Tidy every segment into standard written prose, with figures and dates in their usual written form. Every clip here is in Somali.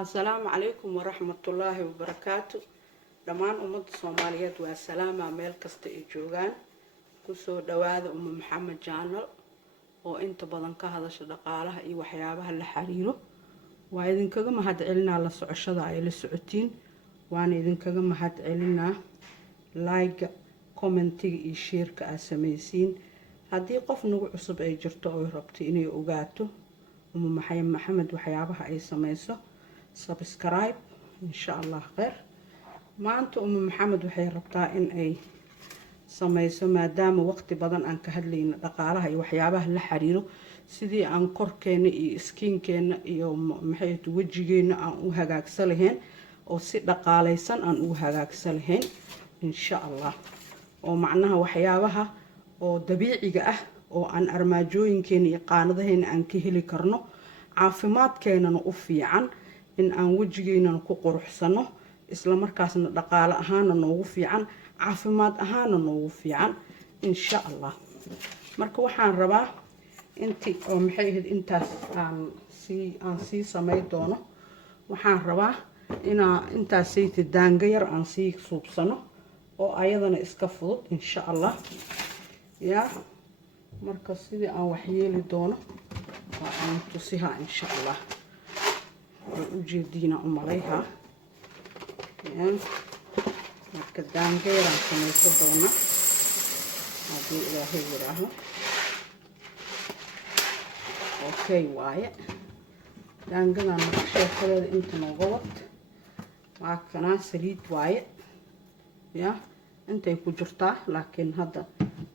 السلام عليكم ورحمة الله وبركاته. دمان أمد الصوماليات والسلام ميل كست إجوغان كسو دواد محمد جانل وإنت بدن كهذا شدقالها إي وحيابها اللي حريره وإذن كجم هاد علنا على الشدة على السعودين وأنا إذن كجم هاد علنا لايك كومنتي شير كأسميسين هدي قف نوع عصب أي جرتو أو ربطي إني أوجاته محمد وحيابها أي سميسه سبسكرايب إن شاء الله خير. ما أنت محمد وحي ربطا إن أي سميسو ما دام وقت بدن أن كهدلين دقالها أي وحيابها اللي حريره سيدي أن كوركين إي سكينكين يوم محيط وجهين أن وهاجاك سلهين أو سيد دقاليسن أن وهاجاك سلهين إن شاء الله ومعناها وحيابها أو دبيعي أو أن أرماجوين كين يقاندهين أن كهلي كرنو عافمات كيننا أفيعان in aan wajigeena ku quruxsano isla markaasna dhaqaale ahaan noogu fiican caafimaad ahaan noogu fiican insha Allah marka waxaan rabaa intii oo maxay ahayd intaas aan sii sameey doono waxaan rabaa intaas sii daanga yar aan sii suubsano oo ayadana iska fudud insha Allah ya marka sidii aan wax yeeli doono waan tusihaa insha Allah ujeedina umaleeha marka daangeeran sameeyso doona hadii ilaahay yiraaho okay waaye daangadan sheekada inta nooga wad waa kana saliid waaye ya intay ku jirtaa laakiin hadda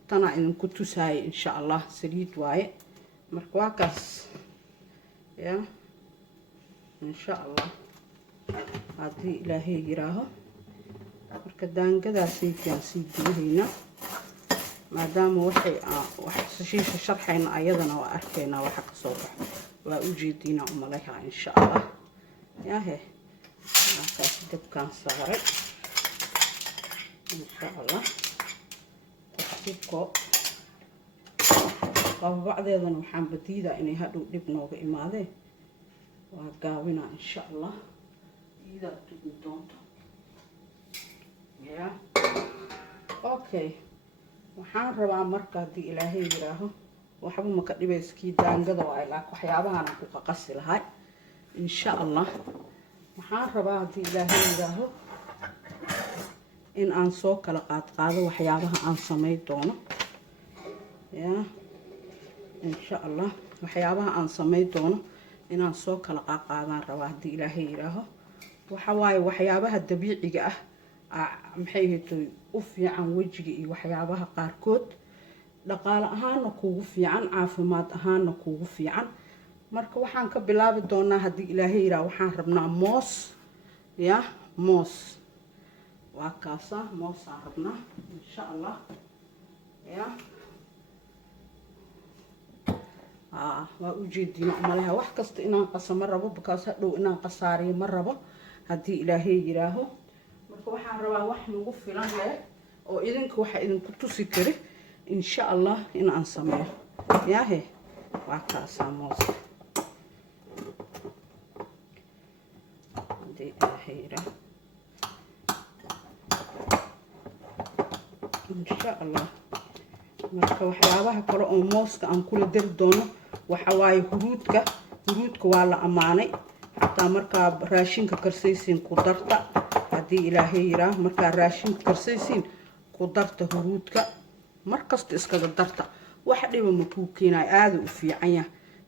tana idinku tusaay insha Allah saliid waaye marka waa kaas ya إن شاء الله هذه إلهي جراها مركدان كذا سيكون هنا ما دام وحي شيش شرحين أيضا وأركينا وحق صوبح وأجيدينا عليها إن شاء الله يا هي كاسدب كان صغير إن شاء الله تحسيبكو بعد أيضا وحان بديدة إني هادو لبنوغ إماده وقاونا إن شاء الله إذا تقدمت يا أوكي وحان ربع مركز دي إلهي جراهو وحبو مكتبه سكي دانقضا وعلاك وحيابها أنا كوكا قصر هاي إن شاء الله وحان ربع دي إلهي جراهو إن أنسوك لقات قادة وحيابها أنسمي دونه يا إن شاء الله وحيابها أنسمي دونه inaan soo kala qaadaan rabaa hadii ilaahay yiraaho waxa waaye waxyaabaha dabiiciga maxay heeto u fiican wajiga iyo waxyaabaha qaarkood dhaqaale ahaan kuugu fiican caafimaad ahaan kuugu fiican marka waxaan ka bilaabi doonaa hadii ilaahay yiraaho waxaan rabnaa moos ya moos waa kaasa moos aan rabnaa insha Allah ya وأجيدنا مالها وحكست إن قص مرة بكاس هدو إن قصاري مرة هدي إلهي جراهو مركو حان روا وحن وقفلان له أو إذنك وح إذن كنتو سكري إن شاء الله إن أنسميه يا هي وكاس موس هدي إلهي جراه إن شاء الله marka waxyaabaha kale oo mooska aan kula dari doono waxa waaye huruudka waa la amaanay hatta marka raashinka karsaysiin ku darta hadii ilaahay yiraahdo marka raashinka karsaysiin ku darta huruudka markasta iska darta wax dhiba ma ku keenay aad u fiican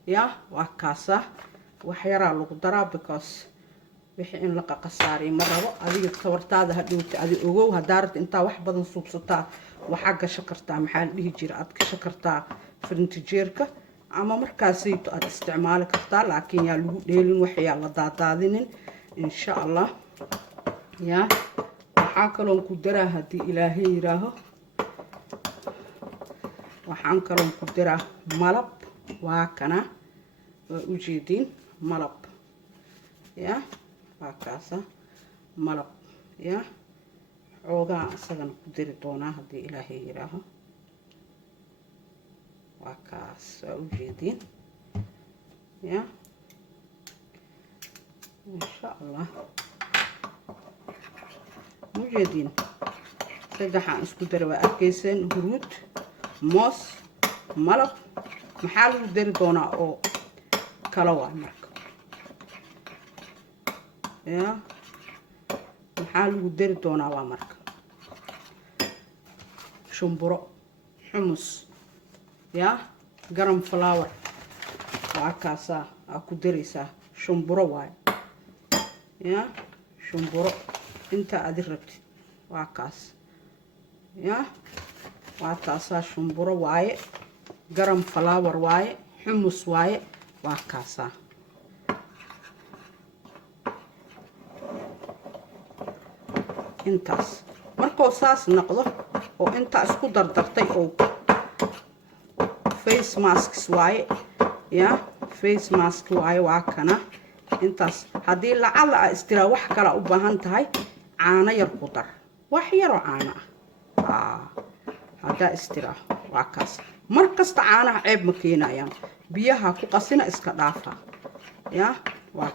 ya waa kaasa wax yara lagu daraa because wixii in la qasaaray ma rabo adiga tabartaada hadhowta adiga ogow hadaarad inta wax badan suubsataa waxa gasho kartaa maxaa dhihi jira aad ka shakartaa frintijeerka ama markaasayto aad isticmaali kartaa laakiin yaa lagu dheelin wax yaa la daadaadinin insha Allah ya waxa kaloon ku daraa hadii ilaahay yiraaho waxaan kaloon ku daraa malab waa kana u jeedin malab ya waa kaasa malab ya عوضا سجن قدر دونا هدي إلهي يراه وكاس وجدين يا إن شاء الله موجودين سدحان اسكو دروا أركيسين هرود موس ملب محال دير دونا أو كلاوا مرك يا محال دير دونا وامرك شمبرو حمص يا قرن فلاور وعكاسا أكو دريسا شمبرو واي يا شمبرو انت أدربت وعكاس يا وعكاسا شمبرو واي قرن فلاور واي حمص واي وعكاسا انتاس مركو ساس نقضه وانت اسكو دردرتي او فيس ماسكس واي يا فيس ماسك واي واكنا intaas hadii lacal istira wax kala u baahan tahay caano yar ku dar wax yar oo caano ah hada istira waa kaas markasta caanaha ceeb ma keenayaan biyaha ku qasina iska dhaafa ya waa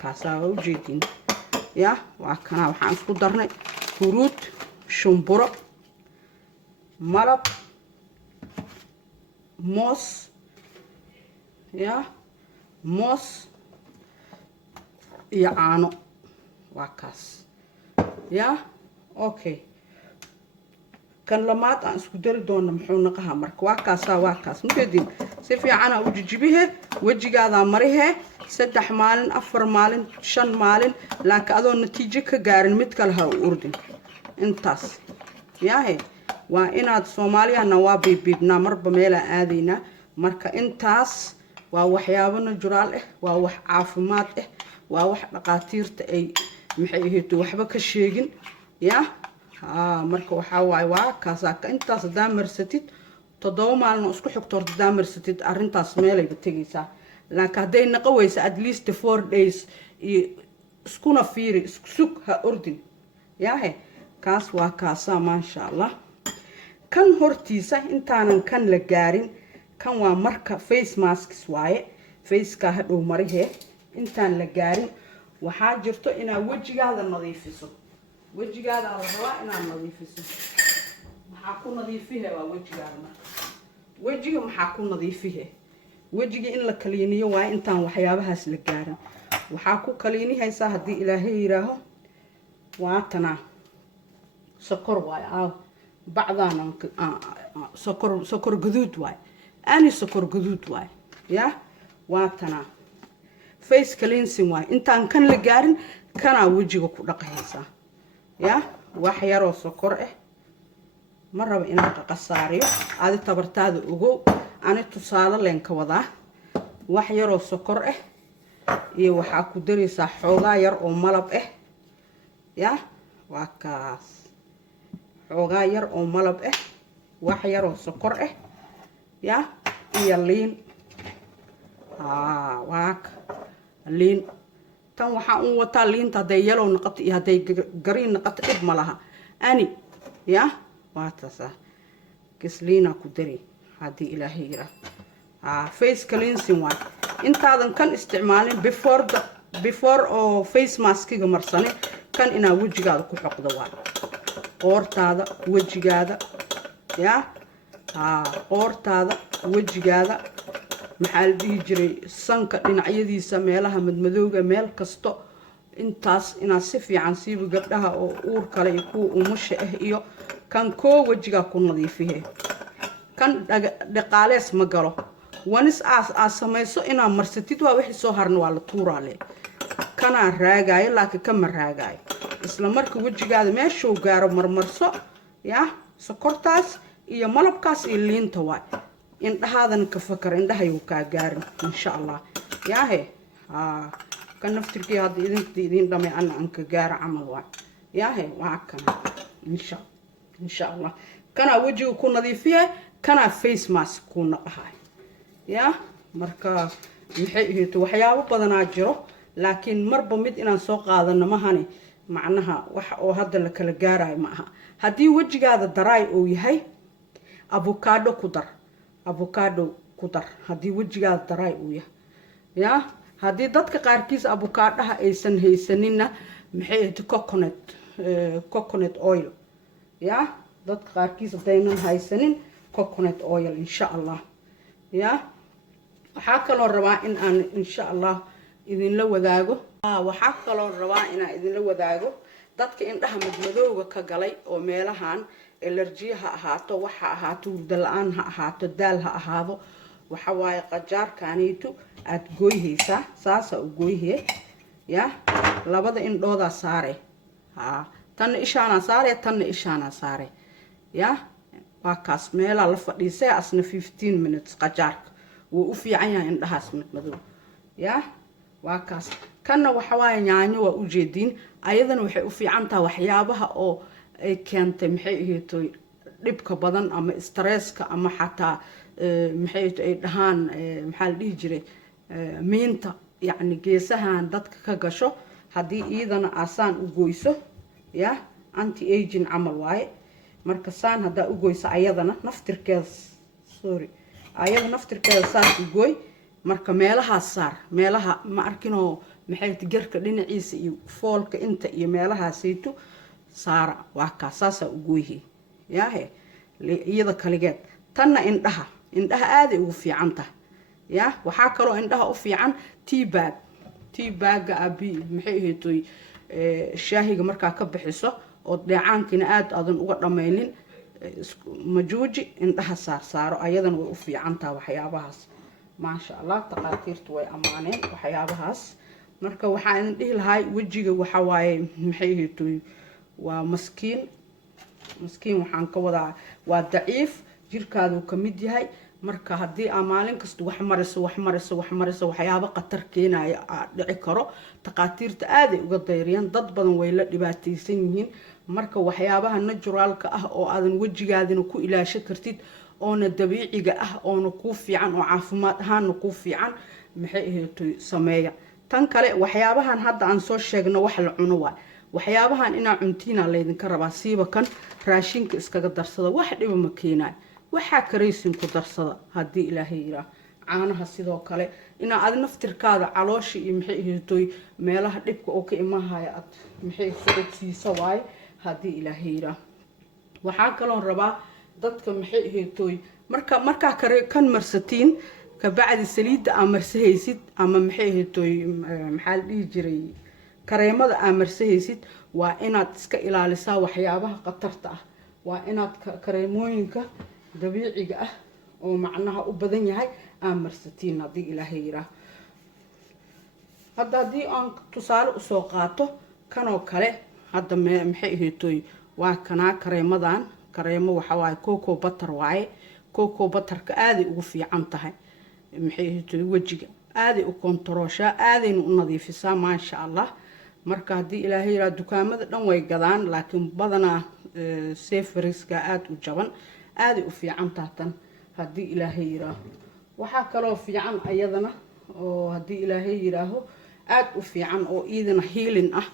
kaas u jeedin ya waa kana waxaan isku darnay huruud shumburo malab moos ya موس يا عانو واكاس يا اوكي كان لمات ان اسكو دير دون محو نقها مرك واكاس مجدين سي فيعنا وججبيها وجيغادا مريها 3 مالين 4 مالين 5 مالين لكن ادو نتيجه كغارن مid kale ha urdin intaas yahay waa inaad Soomaaliya nawaabi bidna marba meela aadina marka intaas waa waxyaabo natural ah waa wax caafimaad ah waa wax dhaqaatiirta ay maxay ahayd waxba ka sheegin ya marka waxa waay waa kaasaka intaas daamersatid 7 maalin isku xigto daamersatid arintaas meel ay batagaysaa laakiin haday naqawaysa at least 4 days iskuna fiiri isku sug ha ordin yahay kaas waa kaasa ma sha Allah kan hortiisa intaanan kan la gaarin kan waa marka face masks waaye face ka hadhow marihe intaan la gaarin waxa jirto inaa wajigaada nadiifiso wajigaada la rabaa inaa nadiifiso waxa ku nadiifihe waa wajigaada marka wajiga waxa ku nadiifihe wajiga in la kaliiniyo waa intaan waxyaabahaas la gaarin waxa ku kaliinihaysa hadii Ilaahay yiraaho waa tana sokor waaye بعضانا سكر جذود واي أنا سكر جذود واي يا واتنا فيس كلينسين واي انت كان لجارن كان وجهك رقيسة يا وحيرو سكر مرة بإنك قصاري هذا تبرتاد أجو أنا تصال لين كوضع وحيرو سكر وحاكو دريسة حوغا ير أو ملب يا وكاس حوغا ير او ملب wax yar oo sokor ya iyo liin waak liin tan waxa uu wata liinta haday yellow noqoto iyo haday green noqoto dib malaha ani ya waatasa kisliina ku dari hadii Ilaahay yira face cleansing waa intaadan kan isticmaalin before oo face maskiga marsane kan ina wajigaada ku xoqdo waa qoortaada wajigaada ya qoortaada wajigaada maxaa la dhihi jiray sanka dhinacyadiisa meelaha madmadowga meel kasto intaas ina si fiican siiba gabdhaha oo uur kale ku umusha iyo kan koo wajiga ku nadiifiye kan dhaqaalees ma galo wanis aas samayso ina marsatid waa wixii soo harna waa la tuuraale kana raagay laakiin kama raagay isla marka wajigaada meesha uu gaaro marmarso ya sokortaas iyo malabkaas iyo liinta waa indhahaadan ka fakar indhahayu ka gaarin insha Allah yaahe kan naftirkii had idin dhamay aan ka gaar amal waa yaahe waa kana insha Allah kana wajiga ku nadiifiye kana face mask ku naqahay ya marka maxay ihto waxyaabo badan jiro laakiin marba mid inaan soo qaadano mahani macnaha wax oo hadda la kala gaaray ma aha hadii wajigaada daraay oo yahay avocado ku dar hadii wajigaada daraay oo yahay ya haddii dadka qaarkiis abukaadhaha aysan haysaninna maxay ahayd coconut oil ya dadka qaarkiis hadaynan haysanin coconut oil insha allah ya waxaa kaloo rabaa in aan insha allah idinla wadaago waxaa kaloo rabaa inaan idinla wadaago dadka indhaha madmadowga ka galay oo meelahan allergiya ha ahaato waxa ahaato hurdo la-aan ha ahaato daal ha ahaado waxa waaye qajaarkaaniitu aad gooyhaysaa saasaa u gooyhee ya labada indhoodaa saare tanna ishaanaa saare tanna ishaanaa saare ya waa kaas meelaa la fadhiisay asna 15 minutes qajaarka wuu u fiican yahay indhahaas madmadow ya waa kaas kanna waxa waaye yaanyo waa u jeediin ayadana waxay u fiican tahay waxyaabaha oo ay keentay maxay ahayd dhibka badan ama stresska ama xataa maxay ay dhahaan maxaa la dhihi jiray miinta yacni geesahan dadka ka gasho haddii iidana asaan u goyso ya anti aging camal waaye marka saan haddaa u goyso ayadana naftirkeeda ayada naftirkeeda saas u gooy marka meelahaas saar meelaha ma arkinoo maxay garka dhinaciisa iyo foolka inta iyo meelahaasayto saara waa kaas saasaa u gooyhey yaahe iyada kaligeed tanna indhaha aaday ugu fiican tahay ya waxaa kaloo indhaha u fiican teabagga abi maxay ahaytoy shaahiga markaa ka bixiso oo dheecaankina aad aadan uga dhammaynin majuuji indhaha saaro ayadana way u fiican tahay waxyaabahaas maasha allah taqaatiirtu way ammaaneen waxyaabahaas marka waxaan idin dhihi lahay wejiga waxa waaye maxay ahaytoy waa maskiin waxaan ka wadaa waa daciif jirkaadu ka mid yahay marka haddii aa maalin kasta wax mariso waxyaabo khatar keenaya dhici karo taqaatiirta aaday uga dayriyaan dad badan way la dhibaataysan yihiin marka waxyaabaha naturaalka ah oo aadan wejigaadina ku ilaasho kartid oona dabiiciga ah oona kuu fiican oo caafimaad ahaanna kuu fiican maxay ahaytoy sameeya tan kale waxyaabahan hadda aan soo sheegno wax la cuno waay waxyaabahan inaa cuntiina laydinka rabaa siiba kan raashinka iskaga darsada wax dhiba ma keenaay waxaa karaysin ku darsada haddii ilaahay yiraa caanaha sidoo kale inaa aad naftirkaada caloosha iyo maxay ahaytoy meelaha dhibka oo ka imahaya aad maxay fududsiisa waaye haddii ilaahay yiraa waxaa kaloo rabaa dadka maxay ahaytoy markaa kan marsatiin kabacdi saliidda aa marsahaysid ama maxay ahaytoy maxaa la dhihi jiray kareemada aa marsahaysid waa inaad iska ilaalisaa waxyaabaha khatarta ah waa inaad kareemooyinka dabiiciga ah oo macnaha u badan yahay aa marsatiin haddii ilaahay yiraa hadda haddii aan tusaale usoo qaato kanoo kale hadda maxay ahaytoy waa kanaa kareemadan kareemo waxa waaye coco butter waaye coco butterka aaday ugu fiican tahay maxay ahaytoy wejiga aaday u kontarooshaa aadayna u nadiifisaa maasha allah marka haddii ilaahay yiraa dukaamada dhan way gadaan laakiin badanaa sefariska aada u jaban aaday u fiican taatan haddii ilaahay yiraa waxaa kaloo fiican ayadana oo haddii ilaahay yiraaho aada u fiican oo iidana hiilin ah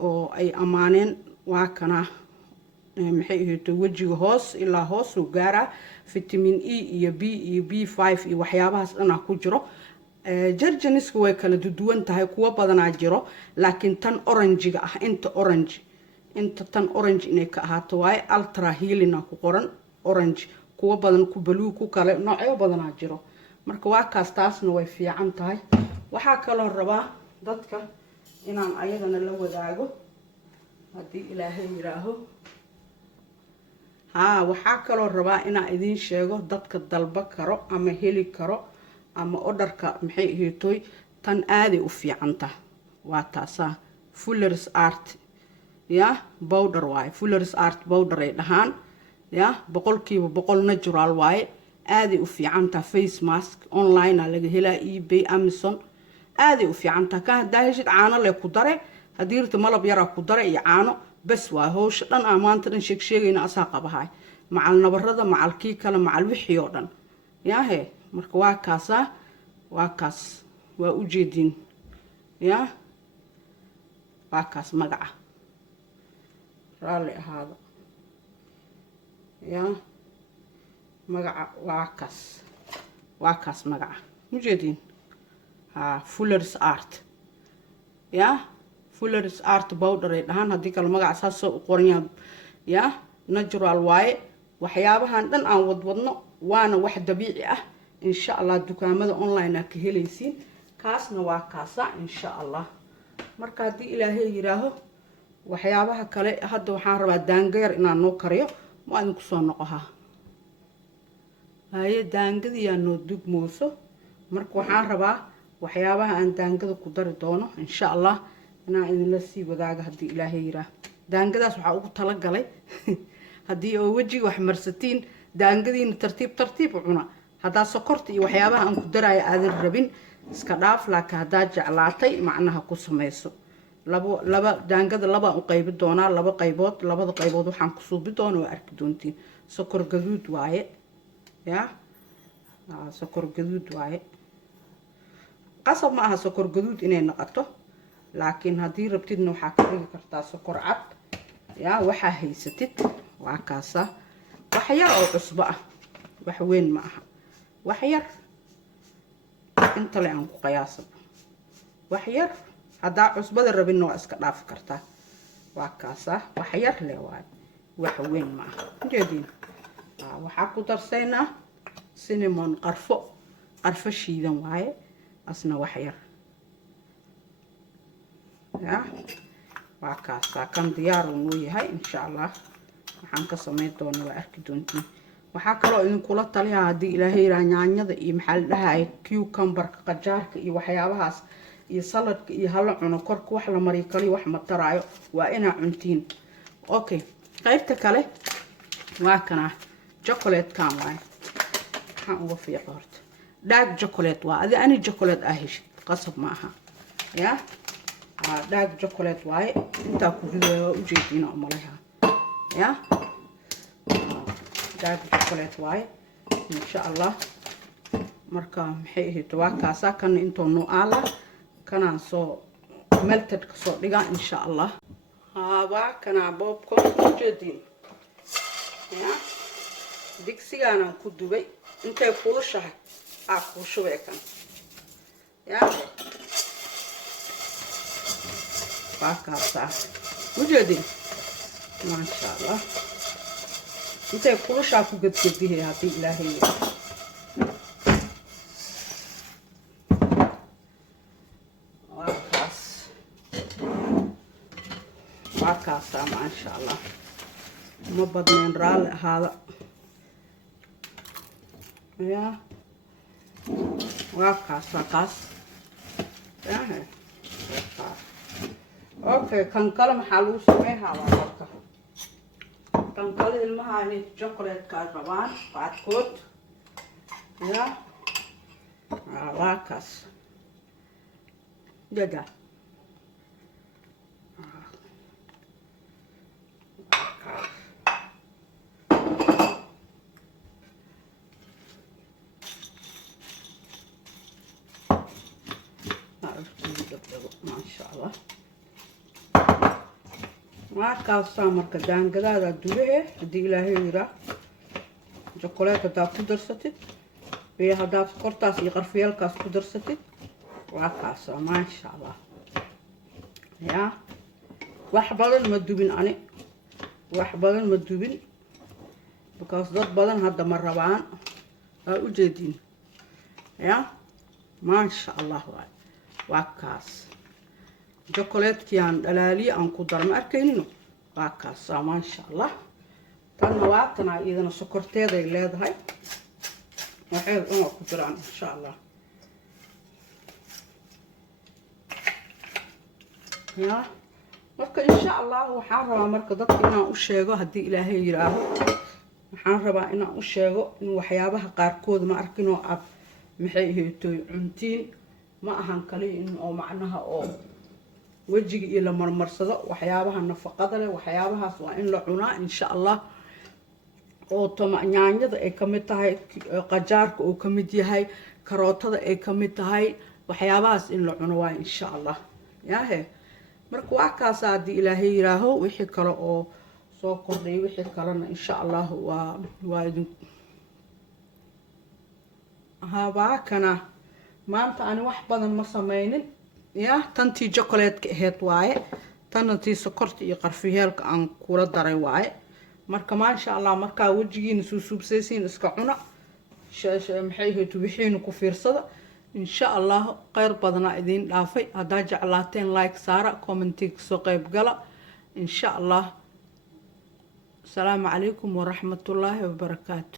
oo ay ammaaneen waa kana maxay ahaytoy wejiga hoos ilaa hoos u gaaraa vitamin E iyo B iyo B5 iyo waxyaabahaas dhanaa ku jiro jarjaniska way kala duwan tahay kuwa badanaa jiro laakiin tan oranjiga ah inta tan orange inay ka ahaato waaye ultra healina ku qoran orange kuwa badan ku blue ku kale noocyo badanaa jiro marka waa kaas taasna way fiican tahay waxaa kaloo rabaa dadka inaan ayadana la wadaago haddii ilaahay yiraaho waxaa kaloo rabaa inaan idiin sheego dadka dalba karo ama heli karo ama orderka maxay ahaytoy tan aaday u fiicanta waa taasaa Fuller's Art ya powder waaye Fuller's Art powder ay dhahaan ya 100% natural waaye aaday u fiicanta face mask online laga helaa eBay Amazon aaday u fiicanta ka daahishid caano le ku dare hadii irta malab yara ku dare iyo caano bas waa hoosh dhan amaanta dhan sheegayna asaa qabahay macal nabarada macal kii kale macal wixii oo dhan yaahe marka waa kaas waa u jeedin ya waa kaas magaca raali ahaado ya magaca waa kaas magaca u jeedin Fuller's Art ya Fuller's Art powder ay dhahaan haddii kale magaca saas u qoran yahay ya natural waaye waxyaabahan dhan aan wadwadno waana wax dabiici ah insha Allah dukaamada online ka helaysiin kaasna waa kaasa insha Allah marka haddii ilaahay yiraaho waxyaabaha kale hadda waxaan rabaa daangeer inaan noo kariyo ma idin ku soo noqoha haye daangadiyaa noo dugmooso marka waxaan rabaa waxyaabaha aan daangada ku dari doono insha Allah inaan idin la sii wadaaga haddii ilaahay yiraaho daangadaas waxaa ugu talagalay haddii oo wajiga wax marsatiin daangadiina tartiib cuna haddaa sokorta iyo waxyaabaha aan ku daraayo aadan rabin iska dhaaf laakiin haddaa jeclaatay macnaha ku samayso laba daangada laba u qaybi doonaa laba qaybood labada qaybood waxaan ku suubi doonaa oo arki doontiin sokor gaduud waaye ya sokor gaduud waaye qasab ma aha sokor gaduud inay noqoto laakiin haddii rabtidna waxaa ka dhigi kartaa sokor cad ya waxaa haysatid waa kaasa wax yar oo cusbo ah wax weyn ma aha wax yar inta le aan ku qiyaasay wax yar haddaa cusbada rabinna waa iska dhaafi kartaa waa kaasa wax yar le waaye wax weyn ma aha ujeediin waxaa ku darsaynaa cinnamon qarfo shiidan waaye asna wax yar ya waa kaasa kan diyaar uu noo yahay insha Allah waxaan ka samayn doonaa waa arki doontiin waxaa kaloo idin kula taliyaa haddii ilaahay yiraahdo yaanyada iyo maxaa la dhahay cucumberka qajaarka iyo waxyaabahaas iyo saladka iyo hala cuno korka wax la mariyo kaliya wax ma taraayo waa inaa cuntiin okay qaybta kale waa kana chocolate kan waaye waxaan uga fiiqo horta dark chocolate waa ani chocolate ah heshid qasab ma aha ya dark chocolate waaye intaa ku rido ujeedina oo malaha ya dark chocolate waaye insha Allah marka maxay ahayd waa kaasa kan intoo noo aala kanaan soo melted ka soo dhiga insha Allah waa kana boobko ujeedin ya digsigaana ku dubay intay kulushahay ku shubay kan ya waa kaasa ujeedin ma sha Allah intay kulushaa ku gadgadihay haddii ilaahay waa kaasa ma sha Allah ma badneen raali ahaada ya waa kaasa kaas okay kan kale maxaa lagu sameeyaa marka kan kale ilmaha ay chocolate ka rabaan baadkood ya waa kaas jaga ما شاء الله ما كاسة مركز دانجدا هذا دوله دي إلهي ويرا شوكولاتة دا كودر ستت بيه هذا كورتاس يغرفيال كاس كودر ستت وكاسة ما شاء الله يا واحد بدل مدوبين أنا واحد بدل مدوبين بكاس ضد بدل هذا مرة بان أوجدين يا ما شاء الله وكاس شوكولاتة كيان دلالي أن قدر ما أركينه وكاس ما شاء الله تنوعتنا إذا سكرتي ذي لاد هاي وحيد أنا قدران إن شاء الله يا marka insha Allah waxaan rabaa marka dadka inaan u sheego hadii Ilaahay yiraahdo waxaan rabaa inaan u sheego in waxyaabaha qaarkood ma arkin oo ab maxay heeytay cuntiin ma ahan kaliya in oo macnaha oo wajiga iyo la marmarsado waxyaabaha nafaqada leh waxyaabahaas waa in la cunaa insha Allah oo yaanyada ay kamid tahay qajaarka oo kamid yahay karootada ay kamid tahay waxyaabahaas in la cuno waa insha Allah yaahe marka waa kaas hadii Ilaahay yiraaho wixii kale oo soo kordhay wixii kalena insha Allah waa idin kana maanta ani wax badan ma sameynin ya tantii chocolate-ka ahayd waaye tanna tii sokorta iyo qarfiyeelka aan kula daray waaye marka maasha allah markaa wejigiina suubsaysiin iska cuna maxay ahayd wixiina ku fiirsada insha allah khayr badana idiin dhaafay haddaa jeclaateen like saara commentiga soo qayb gala insha allah السلام عليكم ورحمة الله وبركاته.